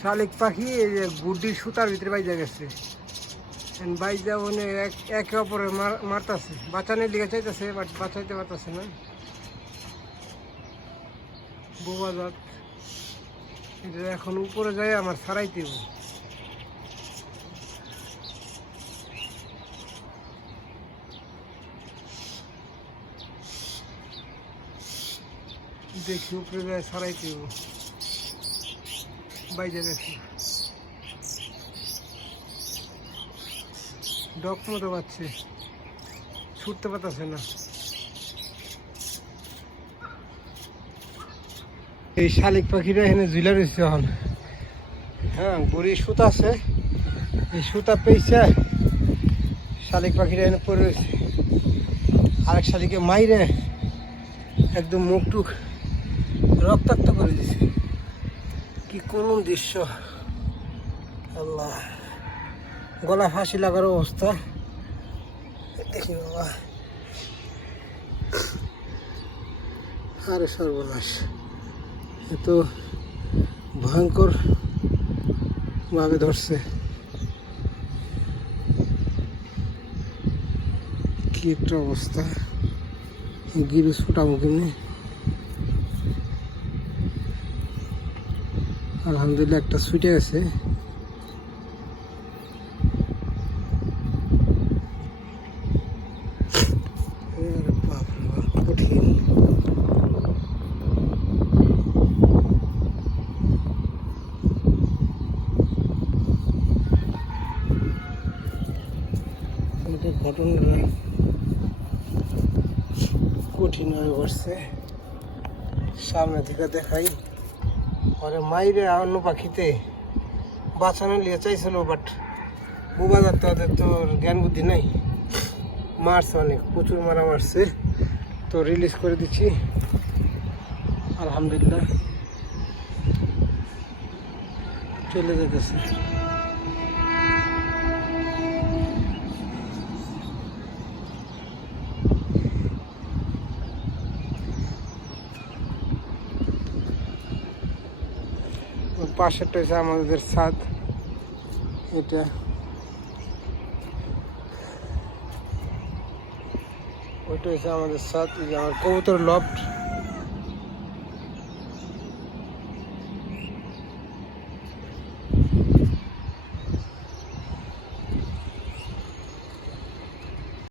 শালিক পাখি এই যে গুড্ডির সুতার ভিতরে বাইজা গেছে, বাইজা মানে একে অপরে মারতাছে, বাঁচানোর দিকে চাইতেছে বাট বাঁচাইতে পারতেছে না। বোবা জাত, এটা এখন উপরে যায় আমার ছাড়াইতে হবে। দেখি উপরে যায় ছাড়াইতে হবে, বাইজা গেছে, ডক মতো পাচ্ছে, ছুটতে পারতেছে না। এই শালিক পাখিটা এখানে ঝুলে রয়েছে এখন। হ্যাঁ, বুড়ি সুতা আছে, এই সুতা পেয়েছে, শালিক পাখিটা এখানে পড়ে রয়েছে। আরেক শালিকে মাইরে একদম মুখ টুক রক্তাক্ত করে দিছে। কি করুণ দৃশ্য, আল্লাহ! গলা ফাঁসি লাগার অবস্থা দেখি বাবা। আরে সর্বনাশ, এত ভয়ঙ্কর ভাবে ধরছে, কি একটা অবস্থা। গিরুস ফুটাবো কেমনি? আলহামদুলিল্লাহ একটা ছুটে গেছে। কঠিন। ঘটনাটা কঠিন হয়ে পড়ছে। সামনে থেকে দেখাই, পরে মাইরে অন্য পাখিতে বাঁচানো নিয়ে চাইছিল, বাট বোবা যাতে ওদের তো জ্ঞান বুদ্ধি নাই, মারছে অনেক, প্রচুর মারা মারছে। তো রিলিজ করে দিচ্ছি, আলহামদুলিল্লাহ চলে যেতেছে। পাশেরটা হচ্ছে আমাদের ছাদ, এটা ওইটা হচ্ছে আমাদের ছাদ। এই যে আমার কবুতর লফট,